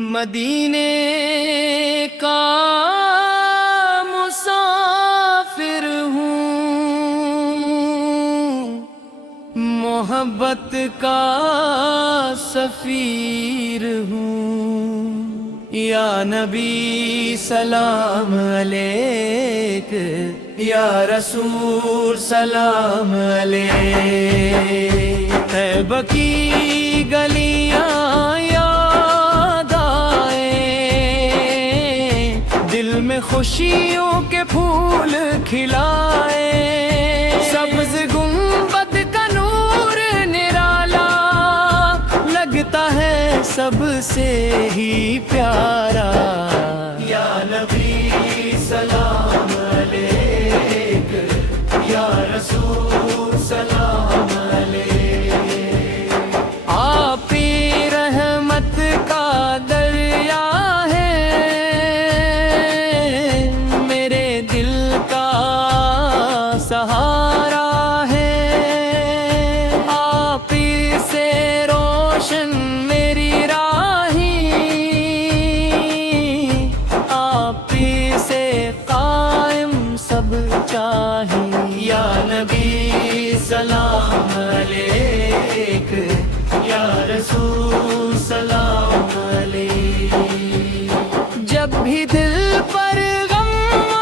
مدینے کا مسافر ہوں، محبت کا سفیر ہوں۔ یا نبی سلام علیک، یا رسول سلام علیک۔ طیبہ کی گلیاں یاد آئے، دل میں خوشیوں کے پھول کھلائے۔ سبز گنبد کا نور نرالا لگتا ہے سب سے ہی پیارا۔ یا نبی سلام علیک، یا رسول سلام علیک۔ آپ رحمت کا دریا ہے، میرے دل کا سہارا ہے۔ آپ سے روشن میری راہیں، آپ سے قائم سب چاہیں۔ یا نبی سلام علیک، یا رسول سلام علیک۔ جب بھی دل پر غم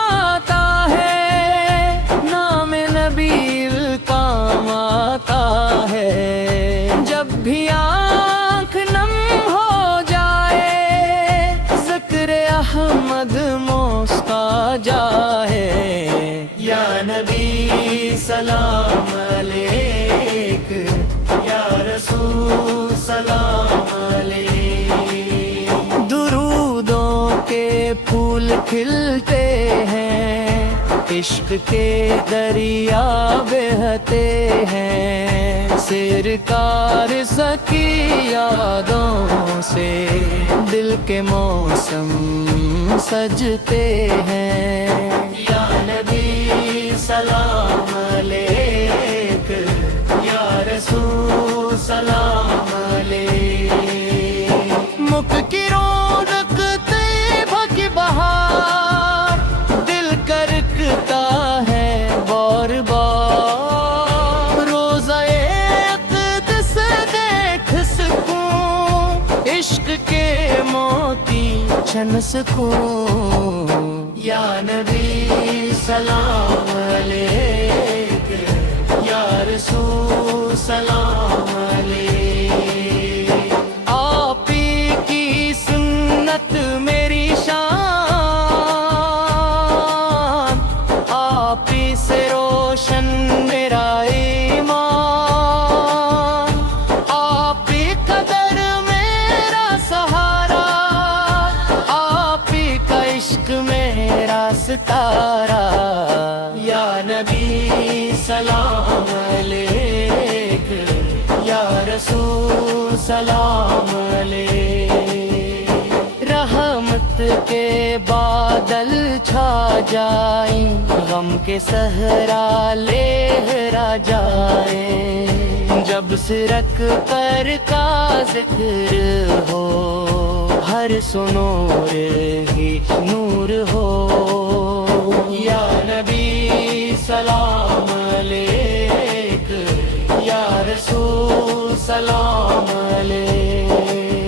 آتا ہے، نام نبی کام آتا ہے۔ جب بھی آنکھ نم ہو جائے، ذکر احمد مسکا جائے۔ یا نبی سلام علیک، یا رسول سلام علیک۔ درودوں کے پھول کھلتے ہیں، عشق کے دریا بہتے ہیں۔ سرکار سکی یادوں سے دل کے موسم سجتے ہیں۔ یا نبی سلام علیک، یا رسول سلام علیک۔ مکھ کی رونق طیبہ کی بہار، دل کرکتا ہے بار بار۔ روضہ اقدس دیکھ سکوں، عشق کے موتی چھن سکوں۔ یا نبی سلام علیک، یا رسول سلام علیک۔ آپ کی سنت میری شان، آپ سے روشن میرا ایمان۔ آپ کا در میرا سہارا، آپ کا عشق میرا ستارہ۔ یا نبی سلام علیک، یا رسول سلام علیک۔ رحمت کے بادل چھا جائیں، غم کے صحرا لہرا جائیں۔ جب سرک پر کا ذکر ہو، ہر سنور ہی نور ہو۔ یا نبی سلام علیک، یا رسول سلام علیک۔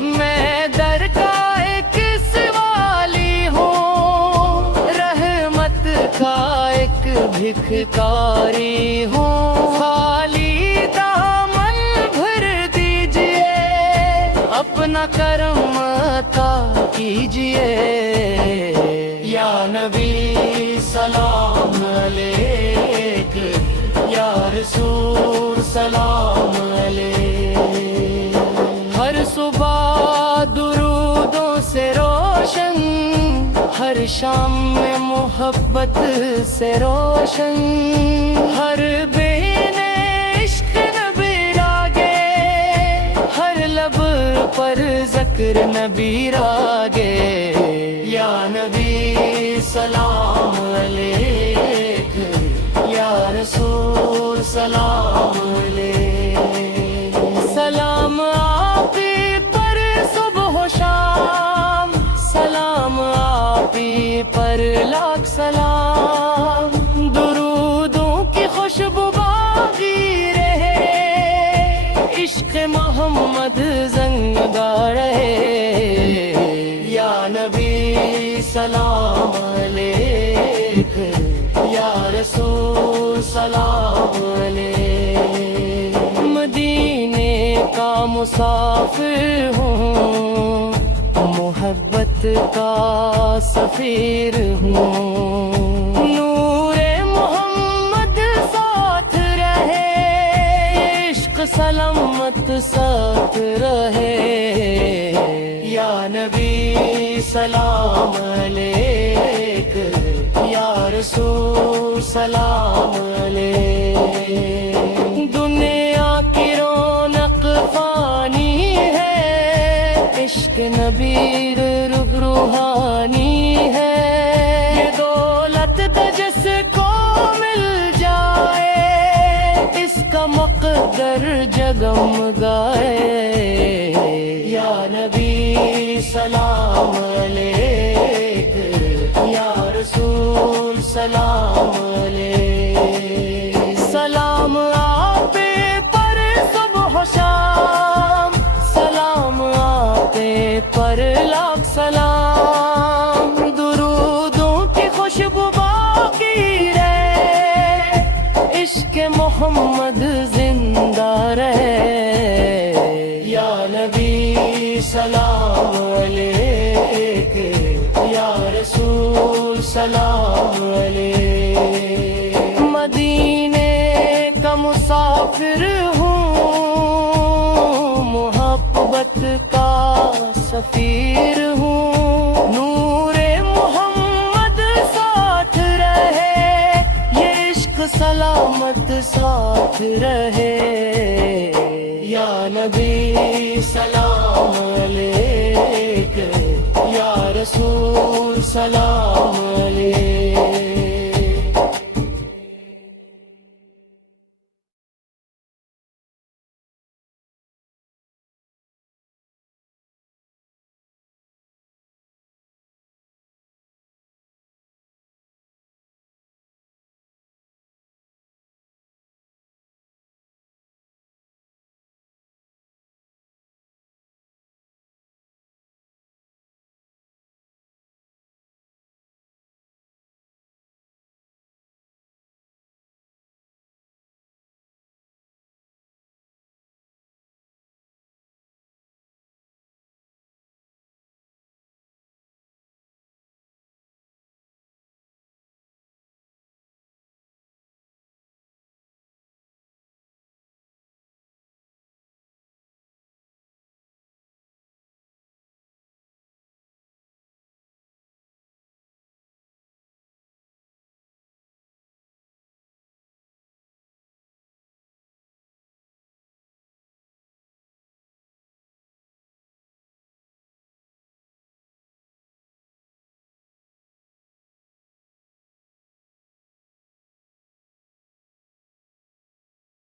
میں در کا ایک سوالی ہوں، رحمت کا ایک بھکاری ہوں۔ خالی دامن بھر دیجئے، اپنا کرم عطا کیجئے۔ یا نبی سلام علیک، یا رسول سلام علیک۔ ہر صبح درودوں سے روشن، ہر شام میں محبت سے روشن۔ ہر بین عشق نبی راگے، ہر لب پر ذکر نبی راگے۔ یا نبی سلام علیک، یا رسول سلام علیک۔ سلام آپ پر صبح و شام، سلام علیک یا رسول سلام علیک مدینے کا مسافر ہوں محبت کا سفیر ہوں نور محمد ساتھ رہے عشق سلامت ساتھ رہے یا نبی سلام علیک یا رسول سلام علیک دنیا کی رونق فانی ہے عشق نبی رب روحانی ہے یہ دولت جس کو مل جائے اس کا مقدر جگمگائے یا نبی سلام علیک یا رسول سلام علیک سلام آپ پر صبح و شام سلام آپ پر لاکھ سلام درودوں کی خوشبو باقی رہے عشق محمد زندہ رہے یا نبی سلام علیک یا رسول سلام علیک مدینے کا مسافر ہوں محبت کا سفیر ہوں نور محمد ساتھ رہے یہ عشق سلامت ساتھ رہے یا نبی سلام